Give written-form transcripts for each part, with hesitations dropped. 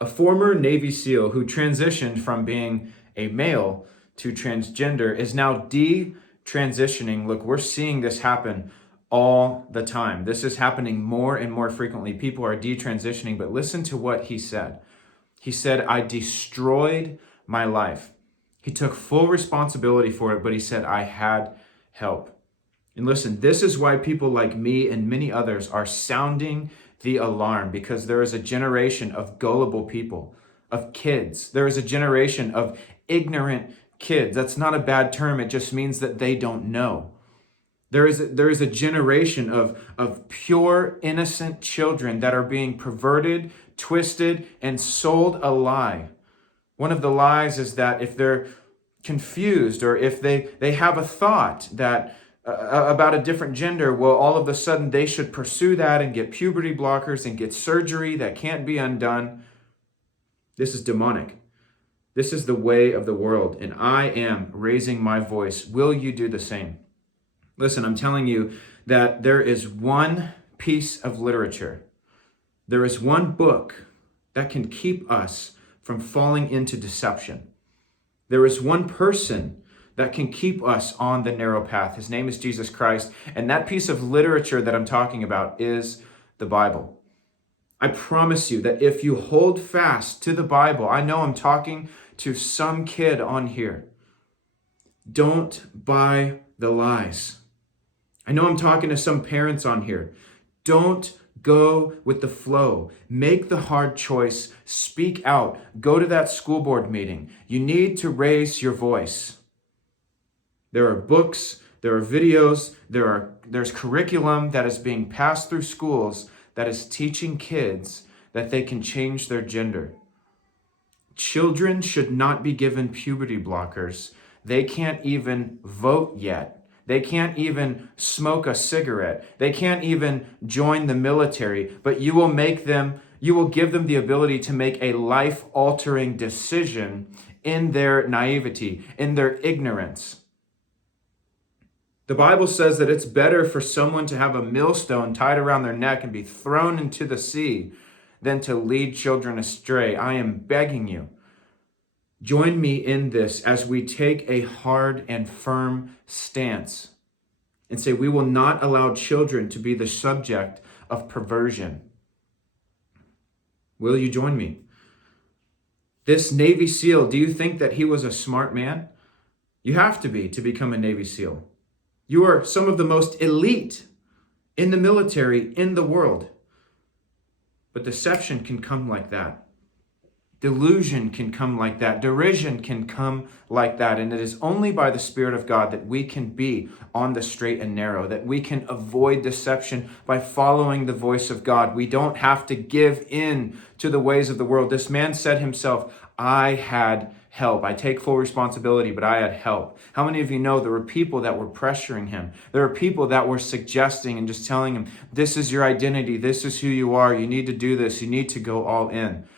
A former Navy SEAL who transitioned from being a male to transgender is now detransitioning. Look, we're seeing this happen all the time. This is happening more and more frequently. People are detransitioning, but listen to what he said. He said, I destroyed my life. He took full responsibility for it, but he said, I had help. And listen, this is why people like me and many others are sounding the alarm, because there is a generation of gullible people, of kids. There is a generation of ignorant kids. That's not a bad term. It just means that they don't know. There is a generation of pure, innocent children that are being perverted, twisted, and sold a lie. One of the lies is that if they're confused or if they have a thought that about a different gender, well, all of a sudden they should pursue that and get puberty blockers and get surgery that can't be undone. This is demonic. This is the way of the world, and I am raising my voice. Will you do the same? Listen, I'm telling you that there is one piece of literature, there is one book that can keep us from falling into deception. There is one person that can keep us on the narrow path. His name is Jesus Christ. And that piece of literature that I'm talking about is the Bible. I promise you that if you hold fast to the Bible, I know I'm talking to some kid on here. Don't buy the lies. I know I'm talking to some parents on here. Don't go with the flow. Make the hard choice. Speak out. Go to that school board meeting. You need to raise your voice. There are books, there are videos, there's curriculum that is being passed through schools that is teaching kids that they can change their gender. Children should not be given puberty blockers. They can't even vote yet. They can't even smoke a cigarette. They can't even join the military, but you will give them the ability to make a life-altering decision in their naivety, in their ignorance. The Bible says that it's better for someone to have a millstone tied around their neck and be thrown into the sea than to lead children astray. I am begging you, join me in this as we take a hard and firm stance and say we will not allow children to be the subject of perversion. Will you join me? This Navy SEAL, do you think that he was a smart man? You have to be to become a Navy SEAL. You are some of the most elite in the military in the world. But deception can come like that. Delusion can come like that. Derision can come like that. And it is only by the Spirit of God that we can be on the straight and narrow, that we can avoid deception by following the voice of God. We don't have to give in to the ways of the world. This man said himself, I had help. I take full responsibility, but I had help. How many of you know there were people that were pressuring him? There were people that were suggesting and just telling him, this is your identity. This is who you are. You need to do this. You need to go all in.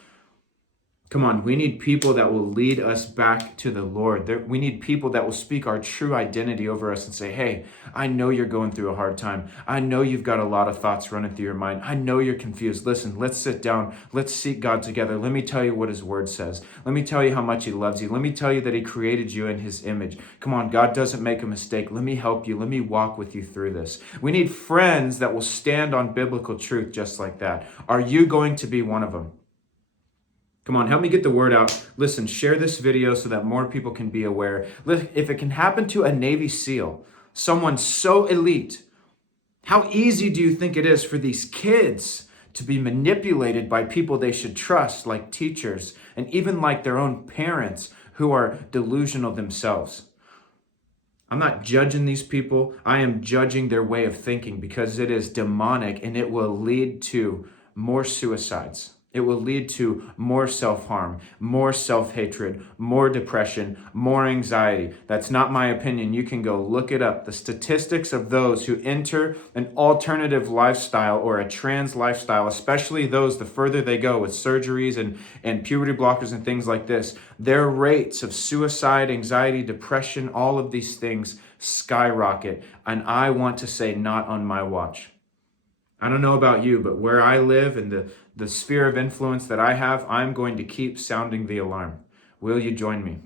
Come on, we need people that will lead us back to the Lord. We need people that will speak our true identity over us and say, hey, I know you're going through a hard time. I know you've got a lot of thoughts running through your mind. I know you're confused. Listen, let's sit down. Let's seek God together. Let me tell you what his word says. Let me tell you how much he loves you. Let me tell you that he created you in his image. Come on, God doesn't make a mistake. Let me help you. Let me walk with you through this. We need friends that will stand on biblical truth just like that. Are you going to be one of them? Come on, help me get the word out. Listen, share this video so that more people can be aware. If it can happen to a Navy SEAL, someone so elite, how easy do you think it is for these kids to be manipulated by people they should trust, like teachers, and even like their own parents who are delusional themselves? I'm not judging these people. I am judging their way of thinking because it is demonic and it will lead to more suicides. It will lead to more self-harm, more self-hatred, more depression, more anxiety. That's not my opinion. You can go look it up. The statistics of those who enter an alternative lifestyle or a trans lifestyle, especially those the further they go with surgeries and puberty blockers and things like this, their rates of suicide, anxiety, depression, all of these things skyrocket. And I want to say not on my watch. I don't know about you, but where I live and the sphere of influence that I have, I'm going to keep sounding the alarm. Will you join me?